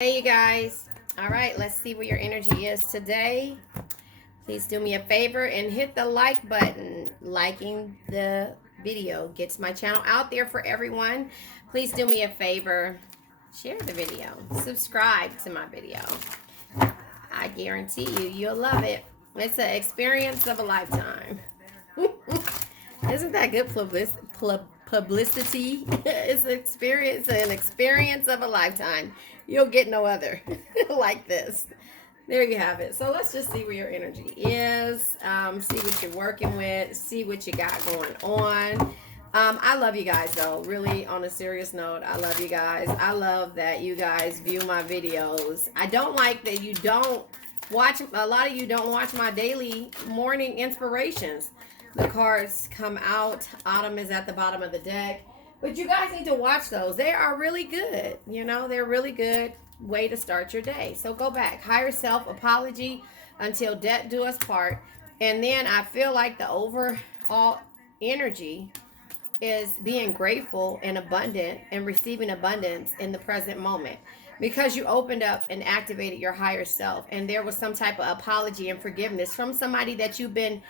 Hey, you guys. All right, let's see where your energy is today. Please do me a favor and hit the like button. Liking the video gets my channel out there for everyone. Please do me a favor. Share the video. Subscribe to my video. I guarantee you'll love it. It's an experience of a lifetime. Isn't that good publicity? It's an experience of a lifetime. You'll get no other like this. There you have it. So let's just see where your energy is. See what you're working with. See what you got going on. I love you guys though. Really, on a serious note, I love you guys. I love that you guys view my videos. I don't like that you don't watch. A lot of you don't watch my daily morning inspirations. The cards come out. Autumn is at the bottom of the deck. But you guys need to watch those. They are really good. You know, they're really good way to start your day. So go back. Higher self, apology, until death do us part. And then I feel like the overall energy is being grateful and abundant and receiving abundance in the present moment because you opened up and activated your higher self, and there was some type of apology and forgiveness from somebody that you've been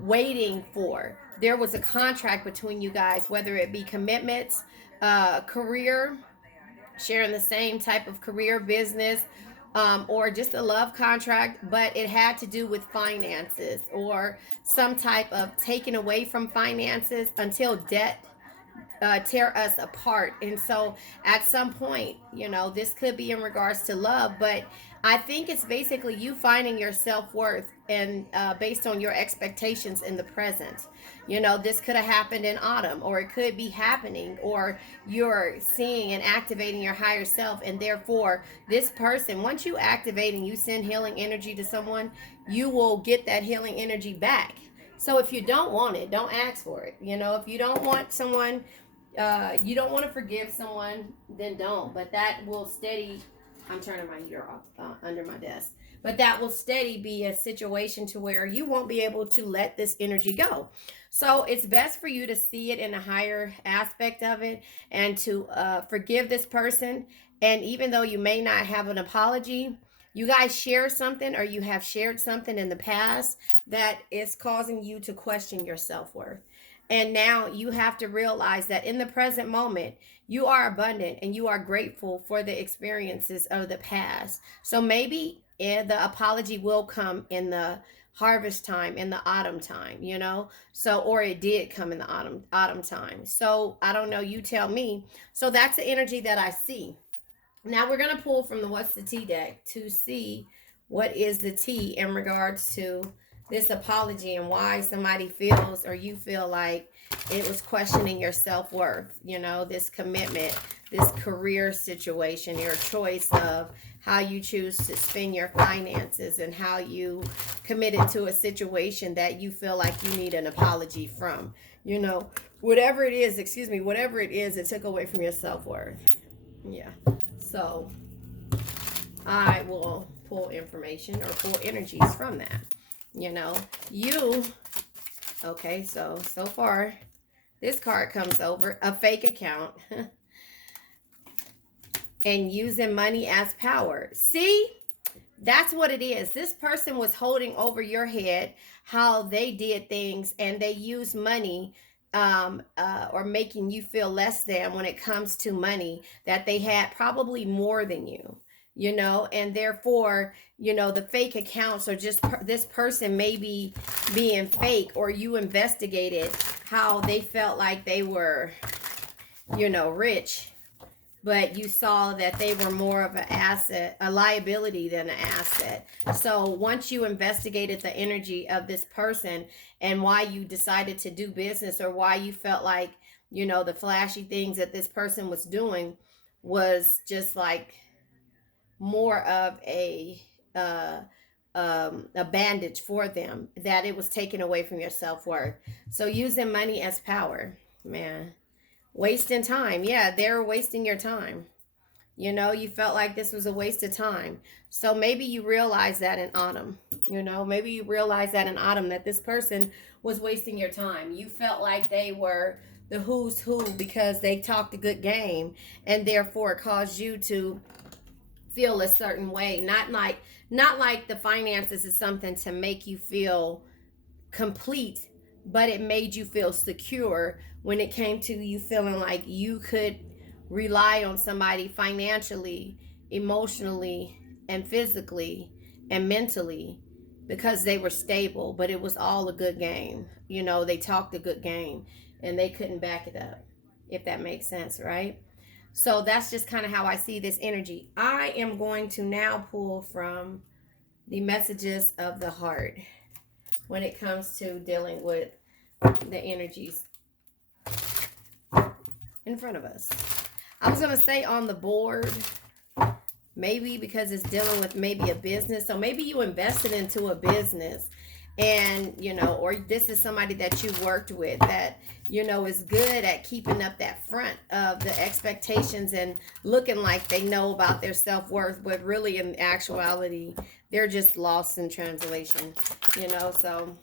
waiting for. There was a contract between you guys, whether it be commitments, career, sharing the same type of career, business, or just a love contract, but it had to do with finances or some type of taking away from finances until debt tear us apart. And so at some point, you know, this could be in regards to love, but I think it's basically you finding your self-worth and based on your expectations in the present. You know, this could have happened in autumn, or it could be happening, or you're seeing and activating your higher self, and therefore this person, once you activate and you send healing energy to someone, you will get that healing energy back. So if you don't want it, don't ask for it. You know, if you don't want someone, you don't want to forgive someone, then don't. But that will steady. I'm turning my heater off under my desk. But that will steady be a situation to where you won't be able to let this energy go. So it's best for you to see it in a higher aspect of it and to forgive this person. And even though you may not have an apology, you guys share something, or you have shared something in the past that is causing you to question your self-worth. And now you have to realize that in the present moment, you are abundant and you are grateful for the experiences of the past. So maybe the apology will come in the harvest time, in the autumn time, you know? So, or it did come in the autumn time. So I don't know, you tell me. So that's the energy that I see. Now we're going to pull from the What's the Tea deck to see what is the tea in regards to this apology and why somebody feels, or you feel like it was questioning your self-worth, you know, this commitment, this career situation, your choice of how you choose to spend your finances, and how you committed to a situation that you feel like you need an apology from. You know, whatever it is, whatever it is, it took away from your self-worth. Yeah. So I will pull information or pull energies from that. You know, okay, so far this card comes over, a fake account and using money as power. See, that's what it is. This person was holding over your head how they did things, and they use money or making you feel less than when it comes to money, that they had probably more than you, you know, and therefore, you know, the fake accounts are just this person maybe being fake, or you investigated how they felt like they were, you know, rich, but you saw that they were more of an asset, a liability than an asset. So once you investigated the energy of this person and why you decided to do business, or why you felt like, you know, the flashy things that this person was doing was just like more of a bandage for them, that it was taken away from your self-worth. So using money as power, man. Wasting time. Yeah, they're wasting your time. You know, you felt like this was a waste of time. So maybe you realize that in autumn. You know, maybe you realize that in autumn that this person was wasting your time. You felt like they were the who's who because they talked a good game, and therefore it caused you to feel a certain way. Not like the finances is something to make you feel complete, but it made you feel secure when it came to you feeling like you could rely on somebody financially, emotionally, and physically and mentally, because they were stable. But it was all a good game. They talked a good game and they couldn't back it up, if that makes sense, right? So that's just kind of how I see this energy. I am going to now pull from the messages of the heart when it comes to dealing with the energies in front of us. I was going to say on the board, maybe because it's dealing with maybe a business. So maybe you invested into a business, and or this is somebody that you worked with that is good at keeping up that front of the expectations and looking like they know about their self-worth, but really in actuality they're just lost in translation. So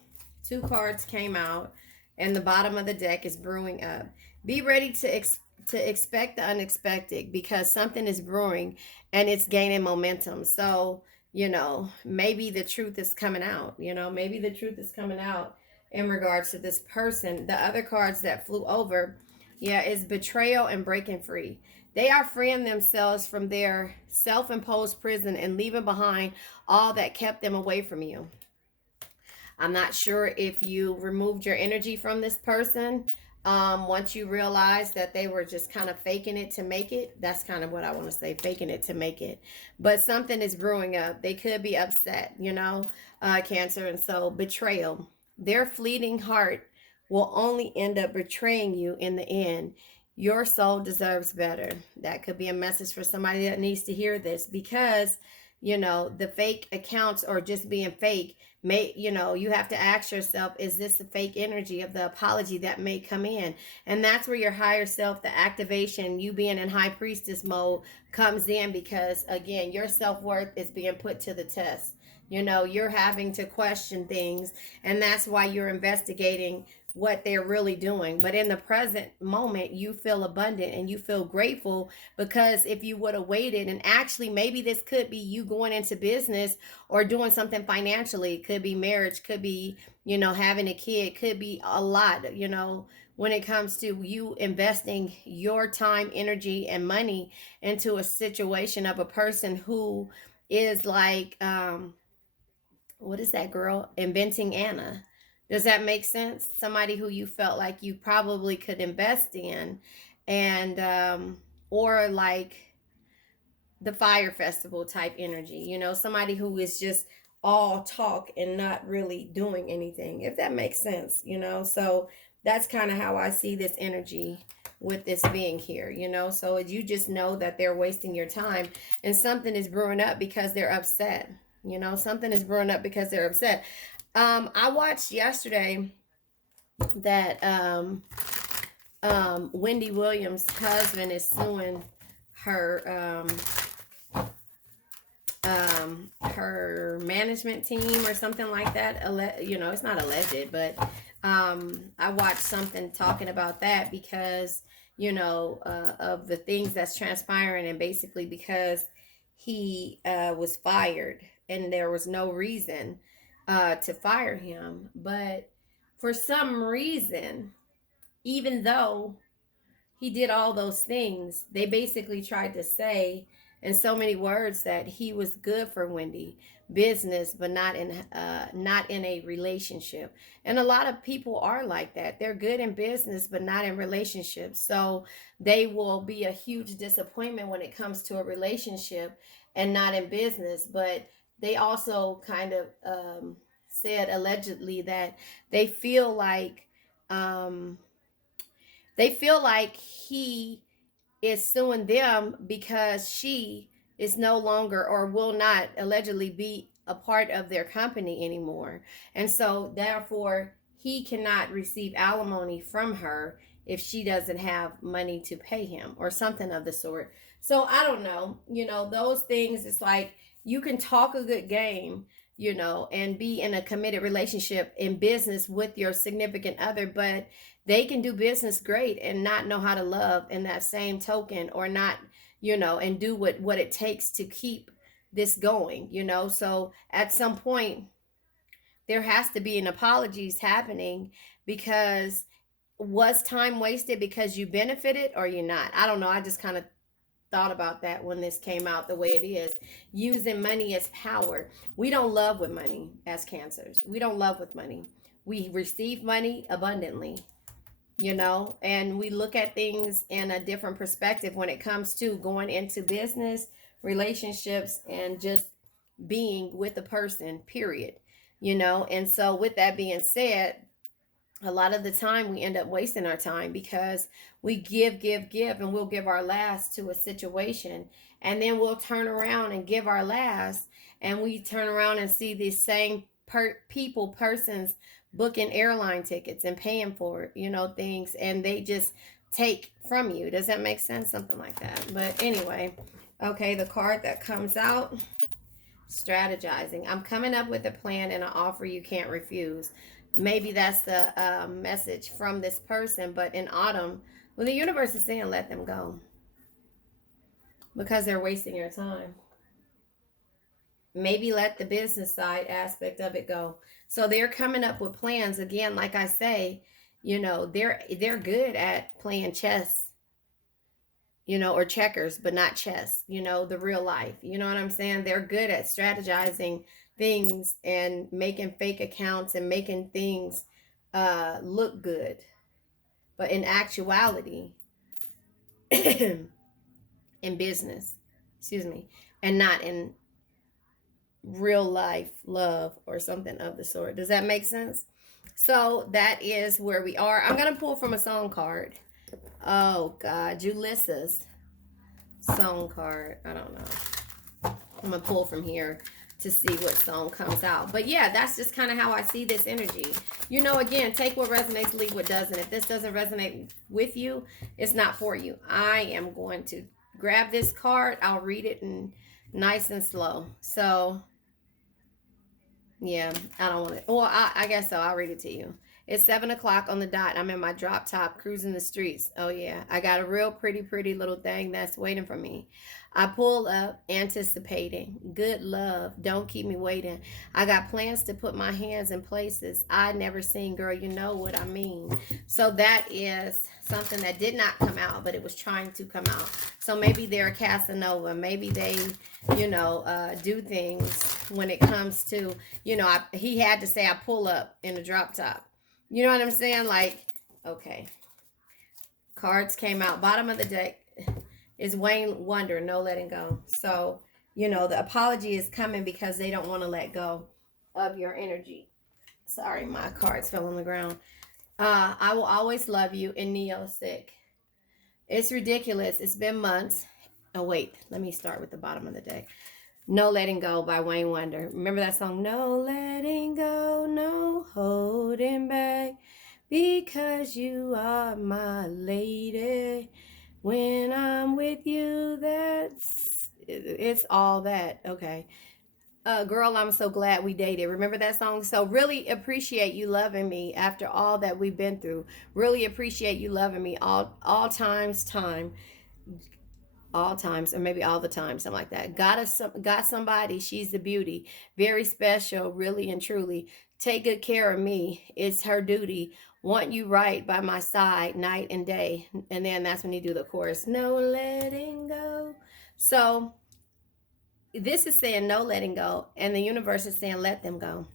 two cards came out, and the bottom of the deck is brewing up. Be ready to expect the unexpected, because something is brewing and it's gaining momentum. So maybe the truth is coming out. Maybe the truth is coming out in regards to this person. The other cards that flew over, is betrayal and breaking free. They are freeing themselves from their self-imposed prison and leaving behind all that kept them away from you. I'm not sure if you removed your energy from this person. Once you realize that they were just kind of faking it to make it, that's kind of what I want to say, faking it to make it. But something is brewing up. They could be upset, Cancer. And so betrayal, their fleeting heart will only end up betraying you in the end. Your soul deserves better. That could be a message for somebody that needs to hear this, because the fake accounts or just being fake you have to ask yourself, is this the fake energy of the apology that may come in? And that's where your higher self, the activation, you being in high priestess mode, comes in, because again, your self-worth is being put to the test. You're having to question things, and that's why you're investigating what they're really doing. But in the present moment, you feel abundant and you feel grateful, because if you would have waited, and actually maybe this could be you going into business or doing something financially, it could be marriage, could be having a kid, could be a lot, when it comes to you investing your time, energy, and money into a situation of a person who is like what is that girl, Inventing Anna? Does that make sense? Somebody who you felt like you probably could invest in, and or like the Fire Festival type energy. Somebody who is just all talk and not really doing anything, if that makes sense. So that's kind of how I see this energy with this being here. So you just know that they're wasting your time, and something is brewing up because they're upset. Something is brewing up because they're upset. I watched yesterday that Wendy Williams' husband is suing her her management team or something like that. It's not alleged, but I watched something talking about that because of the things that's transpiring, and basically because he was fired and there was no reason to fire him. But for some reason, even though he did all those things, they basically tried to say in so many words that he was good for Wendy business, but not in a relationship. And a lot of people are like that. They're good in business but not in relationships. So they will be a huge disappointment when it comes to a relationship and not in business. But they also kind of said allegedly that they feel like um, he is suing them because she is no longer, or will not allegedly be, a part of their company anymore. And so therefore he cannot receive alimony from her if she doesn't have money to pay him or something of the sort. So I don't know, those things. It's like you can talk a good game, and be in a committed relationship in business with your significant other, but they can do business great and not know how to love in that same token, or not and do what it takes to keep this going, so at some point there has to be an apologies happening, because was time wasted because you benefited or you're not? I don't know. I just kind of thought about that when this came out the way it is. Using money as power. We don't love with money as Cancers. We don't love with money. We receive money abundantly, and we look at things in a different perspective when it comes to going into business, relationships, and just being with a person, period. And so, with that being said, a lot of the time we end up wasting our time because we give, and we'll give our last to a situation, and then we'll turn around and give our last, and we turn around and see these same persons booking airline tickets and paying for it, things, and they just take from you. Does that make sense? Something like that. But anyway, okay, the card that comes out, strategizing. I'm coming up with a plan and an offer you can't refuse. Maybe that's the message from this person. But in autumn, well, the universe is saying let them go because they're wasting your time. Maybe let the business side aspect of it go. So they're coming up with plans again. Like I say, they're good at playing chess, or checkers, but not chess, the real life. You know what I'm saying? They're good at strategizing things and making fake accounts and making things look good. But in actuality, in business, excuse me, and not in real life love or something of the sort. Does that make sense? So that is where we are. I'm going to pull from a song card. Oh, God. Ulysses song card. I don't know. I'm going to pull from here to see what song comes out. But yeah, that's just kind of how I see this energy. Again, take what resonates, leave what doesn't. If this doesn't resonate with you, it's not for you. I am going to grab this card. I'll read it in nice and slow. So, yeah, I don't want it. Well, I guess so. I'll read it to you. It's 7 o'clock on the dot. I'm in my drop top cruising the streets. Oh, yeah. I got a real pretty little thing that's waiting for me. I pull up anticipating. Good love. Don't keep me waiting. I got plans to put my hands in places I never seen. Girl, you know what I mean. So that is something that did not come out, but it was trying to come out. So maybe they're a Casanova. Maybe they, do things when it comes to, he had to say I pull up in a drop top. You know what I'm saying? Like, okay. Cards came out. Bottom of the deck is Wayne Wonder, no letting go. So, the apology is coming because they don't want to let go of your energy. Sorry, my cards fell on the ground. I will always love you in Neo Sick. It's ridiculous. It's been months. Oh, wait. Let me start with the bottom of the deck. No Letting Go by Wayne Wonder. Remember that song? No letting go, no holding back, because you are my lady. When I'm with you, it's all that. Okay. Girl, I'm so glad we dated. Remember that song? So really appreciate you loving me after all that we've been through. Really appreciate you loving me all times, all times, or maybe all the time, something like that. Got somebody. She's the beauty, very special, really and truly. Take good care of me. It's her duty. Want you right by my side night and day. And then that's when you do the chorus. No letting go. So this is saying no letting go, and the universe is saying let them go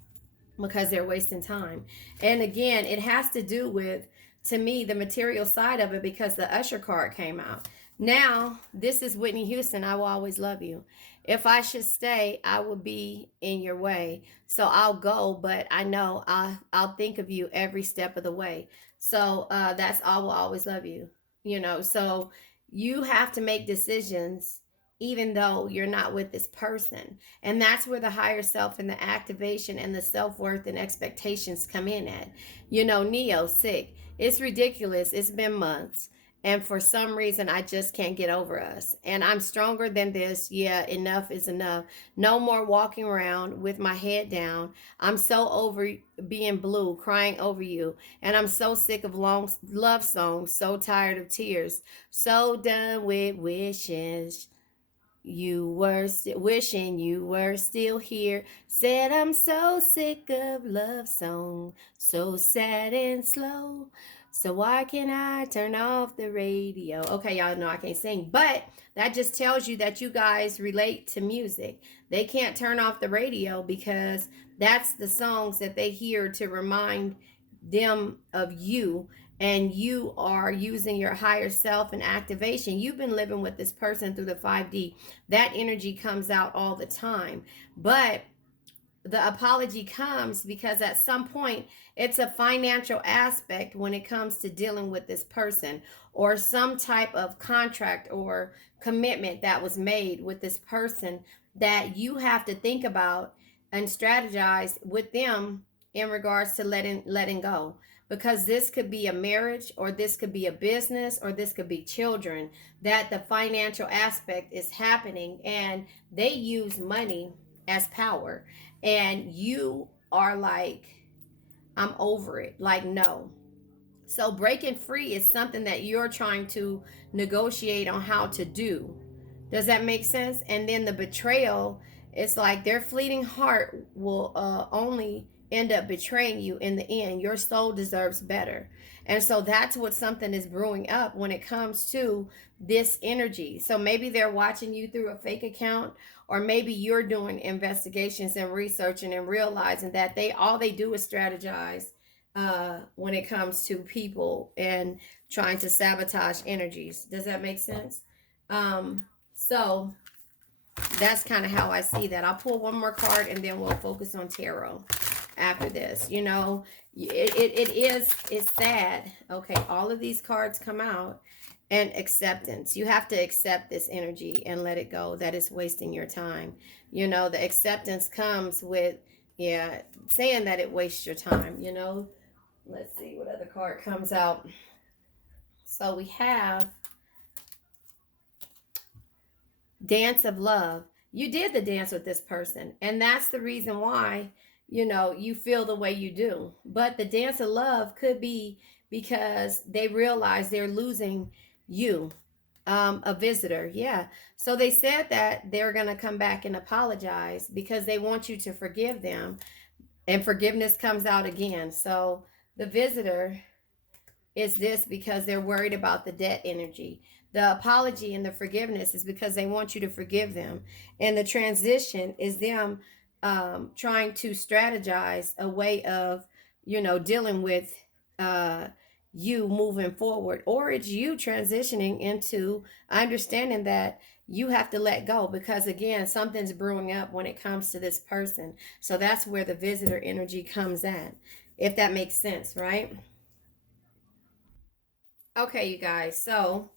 because they're wasting time. And again, it has to do with, to me, the material side of it, because the Usher card came out. Now, this is Whitney Houston. I will always love you. If I should stay, I will be in your way. So I'll go, but I know I'll think of you every step of the way. So that's I will always love you. So you have to make decisions even though you're not with this person. And that's where the higher self and the activation and the self-worth and expectations come in at. Neo, sick. It's ridiculous. It's been months. And for some reason, I just can't get over us. And I'm stronger than this. Yeah, enough is enough. No more walking around with my head down. I'm so over being blue, crying over you. And I'm so sick of long love songs, so tired of tears, so done with wishes. Wishing you were still here. Said I'm so sick of love song, so sad and slow. So why can't I turn off the radio? Okay, y'all know I can't sing, but that just tells you that you guys relate to music. They can't turn off the radio because that's the songs that they hear to remind them of you, and you are using your higher self and activation. You've been living with this person through the 5D. That energy comes out all the time. But the apology comes because at some point it's a financial aspect when it comes to dealing with this person, or some type of contract or commitment that was made with this person that you have to think about and strategize with them in regards to letting go, because this could be a marriage, or this could be a business, or this could be children, that the financial aspect is happening, and they use money as power, and you are like, I'm over it. Like, no. So breaking free is something that you're trying to negotiate on how to do. Does that make sense? And then the betrayal, it's like their fleeting heart will only end up betraying you in the end. Your soul deserves better. And so that's what something is brewing up when it comes to this energy. So maybe they're watching you through a fake account, or maybe you're doing investigations and researching and realizing that all they do is strategize when it comes to people and trying to sabotage energies. Does that make sense? So that's kind of how I see that. I'll pull one more card and then we'll focus on tarot after this. You know, it's sad. Okay, all of these cards come out, and acceptance. You have to accept this energy and let it go, that is wasting your time. You know, the acceptance comes with, yeah, saying that it wastes your time, you know. Let's see what other card comes out. So we have dance of love. You did the dance with this person, and that's the reason why, you know, you feel the way you do. But the dance of love could be because they realize they're losing you, a visitor. Yeah. So they said that they're going to come back and apologize because they want you to forgive them, and forgiveness comes out again. So the visitor is this because they're worried about the debt energy. The apology and the forgiveness is because they want you to forgive them. And the transition is them trying to strategize a way of, you know, dealing with you moving forward. Or it's you transitioning into understanding that you have to let go, because again, something's brewing up when it comes to this person. So that's where the visitor energy comes at, if that makes sense, right? Okay, you guys, so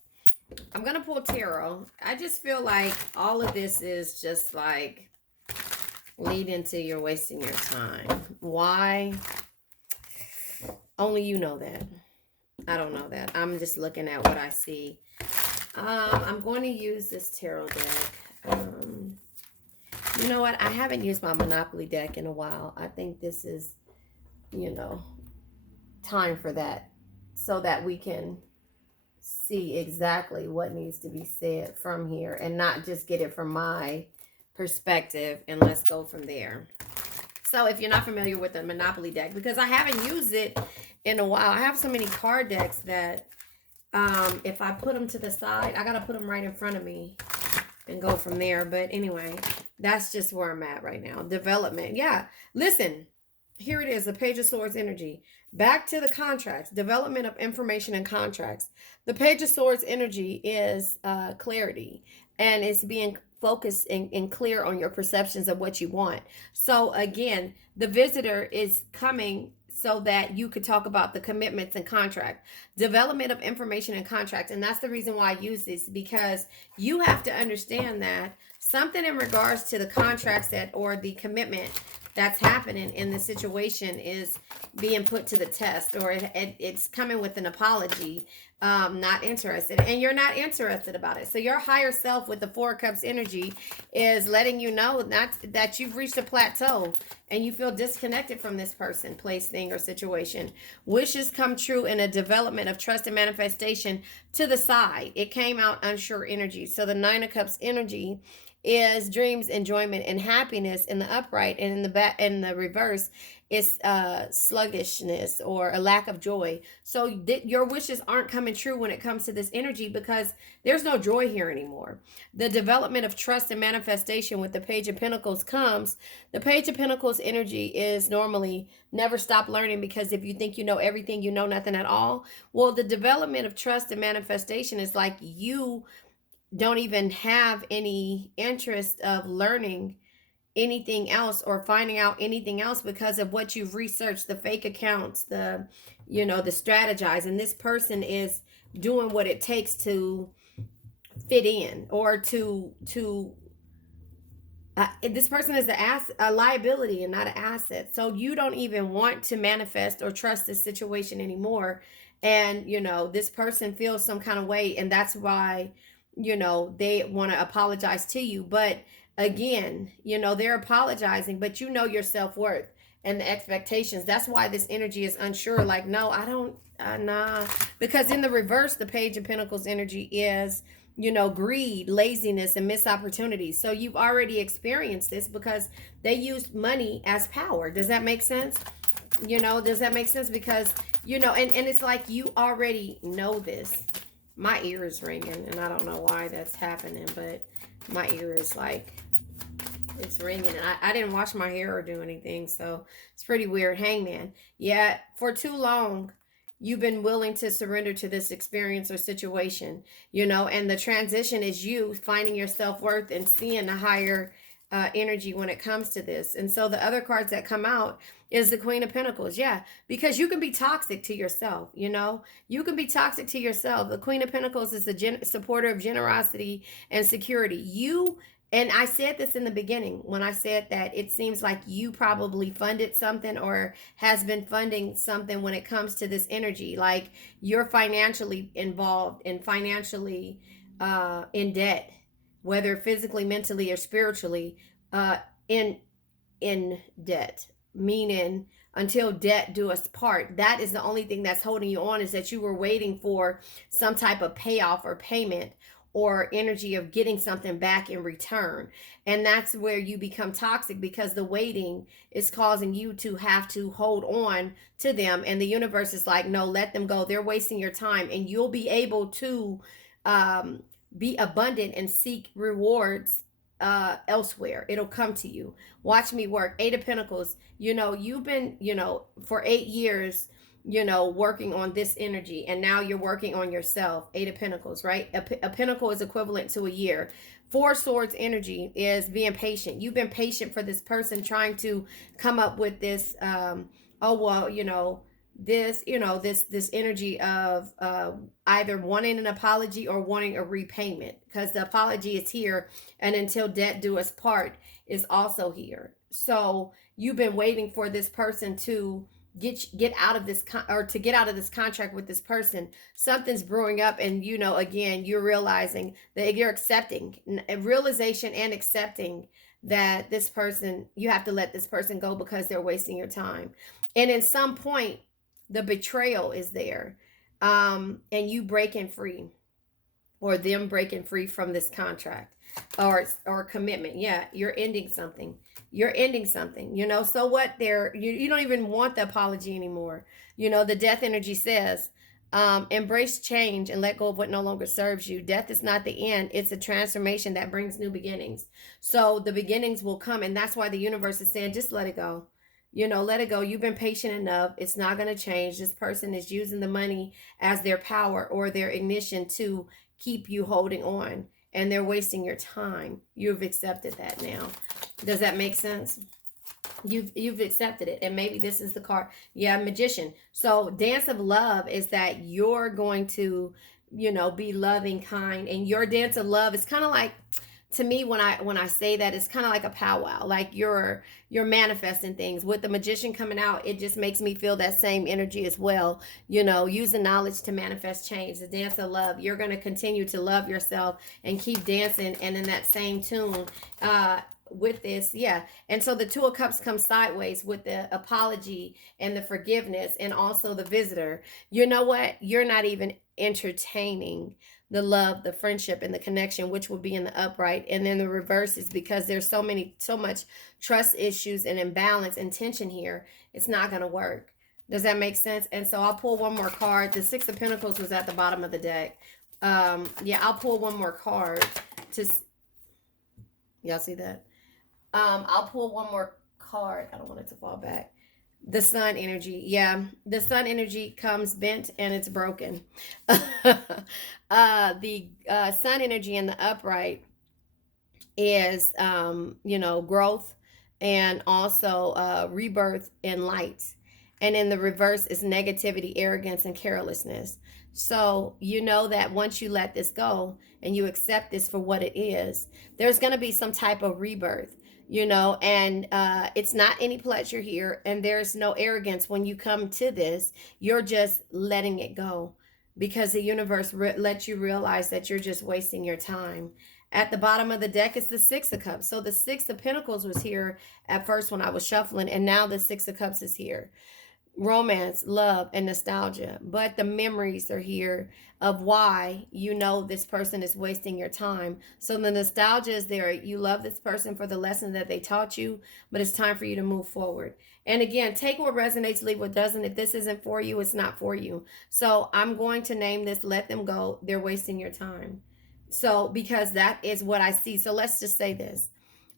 I'm gonna pull tarot. I just feel like all of this is just like leading to you're wasting your time. Why? Only you know that. I don't know that. I'm just looking at what I see. I'm going to use this tarot deck. You know what? I haven't used my Monopoly deck in a while. I think this is, you know, time for that, so that we can see exactly what needs to be said from here and not just get it from my perspective, and let's go from there. So if you're not familiar with the Monopoly deck, because I haven't used it in a while, I have so many card decks that if I put them to the side, I gotta put them right in front of me and go from there. But anyway, that's just where I'm at right now. Development. Yeah, listen, here it is, the Page of Swords energy. Back to the contracts, development of information and contracts. The Page of Swords energy is clarity, and it's being focused and clear on your perceptions of what you want. So again, the visitor is coming so that you could talk about the commitments and contract, development of information and contract. And that's the reason why I use this, because you have to understand that something in regards to the contracts that, or the commitment that's happening in the situation is being put to the test, or it's coming with an apology, not interested, and you're not interested about it. So your higher self with the Four of Cups energy is letting you know not that you've reached a plateau and you feel disconnected from this person, place, thing, or situation. Wishes come true in a development of trust and manifestation to the side. It came out unsure energy. So the Nine of Cups energy is dreams, enjoyment, and happiness in the upright, and in the back, in the reverse, is sluggishness or a lack of joy. So your wishes aren't coming true when it comes to this energy because there's no joy here anymore. The development of trust and manifestation with the Page of Pentacles comes. The Page of Pentacles energy is normally never stop learning, because if you think you know everything, you know nothing at all. Well, the development of trust and manifestation is like you don't even have any interest of learning anything else or finding out anything else because of what you've researched, the fake accounts, the the strategize, and this person is doing what it takes to fit in, or to this person is a liability and not an asset. So you don't even want to manifest or trust this situation anymore, and this person feels some kind of way, and that's why they want to apologize to you. But again, they're apologizing, but your self-worth and the expectations. That's why this energy is unsure. Like, no, I don't, nah. Because in the reverse, the Page of Pentacles energy is, greed, laziness, and missed opportunities. So you've already experienced this because they used money as power. Does that make sense? Does that make sense? Because, and it's like you already know this. My ear is ringing, and I don't know why that's happening, but my ear is like, it's ringing, and I didn't wash my hair or do anything, so it's pretty weird. Hangman. Yeah, for too long, you've been willing to surrender to this experience or situation, and the transition is you finding your self-worth and seeing a higher energy when it comes to this. And so the other cards that come out is the Queen of Pentacles. Yeah, because you can be toxic to yourself. You can be toxic to yourself. The Queen of Pentacles is the supporter of generosity and security. And I said this in the beginning when I said that it seems like you probably funded something or has been funding something when it comes to this energy. Like you're financially involved and financially in debt, whether physically, mentally, or spiritually, in debt. Meaning, until debt do us part. That is the only thing that's holding you on, is that you were waiting for some type of payoff or payment or energy of getting something back in return. And that's where you become toxic, because the waiting is causing you to have to hold on to them. And the universe is like, no, let them go. They're wasting your time. And you'll be able to be abundant and seek rewards elsewhere. It'll come to you. Watch me work. Eight of Pentacles. You've been, for 8 years, working on this energy, and now you're working on yourself. Eight of Pentacles, right? A pentacle is equivalent to a year. Four Swords energy is being patient. You've been patient for this person, trying to come up with this, this energy of either wanting an apology or wanting a repayment, because the apology is here, and until debt do us part is also here. So you've been waiting for this person to get out of this to get out of this contract with this person. Something's brewing up, and again, you're realizing that you're accepting realization and accepting that this person, you have to let this person go because they're wasting your time. And in some point, the betrayal is there, and you breaking free, or them breaking free from this contract or commitment. Yeah, you're ending something. So what, you don't even want the apology anymore. The death energy says, embrace change and let go of what no longer serves you. Death is not the end. It's a transformation that brings new beginnings. So the beginnings will come, and that's why the universe is saying, just let it go. Let it go. You've been patient enough. It's not going to change. This person is using the money as their power or their ignition to keep you holding on, and they're wasting your time. You've accepted that now. Does that make sense? You've accepted it. And maybe this is the card. Yeah, Magician. So dance of love is that you're going to, be loving, kind, and your dance of love is kind of like, to me, when I say that, it's kind of like a powwow, like you're manifesting things. With the Magician coming out, it just makes me feel that same energy as well. Using knowledge to manifest change, the dance of love. You're going to continue to love yourself and keep dancing, and in that same tune, with this, yeah. And so the Two of Cups comes sideways with the apology and the forgiveness, and also the Visitor. You know what? You're not even entertaining the love, the friendship, and the connection, which will be in the upright. And then the reverse is because there's so much trust issues and imbalance and tension here. It's not going to work. Does that make sense? And so I'll pull one more card. The Six of Pentacles was at the bottom of the deck. Yeah, I'll pull one more card to. Y'all see that? I'll pull one more card. I don't want it to fall back. The Sun energy. Yeah, the Sun energy comes bent and it's broken. The Sun energy in the upright is, growth, and also rebirth and light. And in the reverse is negativity, arrogance, and carelessness. So you know that once you let this go and you accept this for what it is, there's going to be some type of rebirth. And it's not any pleasure here, and there's no arrogance when you come to this. You're just letting it go, because the universe lets you realize that you're just wasting your time. At the bottom of the deck is the Six of Cups. So the Six of Pentacles was here at first when I was shuffling, and now the Six of Cups is here. Romance, love, and nostalgia. But the memories are here of why this person is wasting your time. So the nostalgia is there. You love this person for the lesson that they taught you, but it's time for you to move forward. And again, take what resonates, leave what doesn't. If this isn't for you, it's not for you. So I'm going to name this, let them go. They're wasting your time. So, because that is what I see. So let's just say this.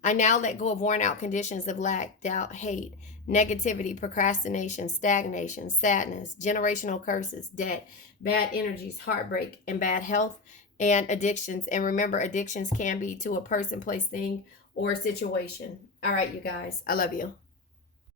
I now let go of worn out conditions of lack, doubt, hate, negativity, procrastination, stagnation, sadness, generational curses, debt, bad energies, heartbreak, and bad health, and addictions. And remember, addictions can be to a person, place, thing, or situation. All right, you guys. I love you.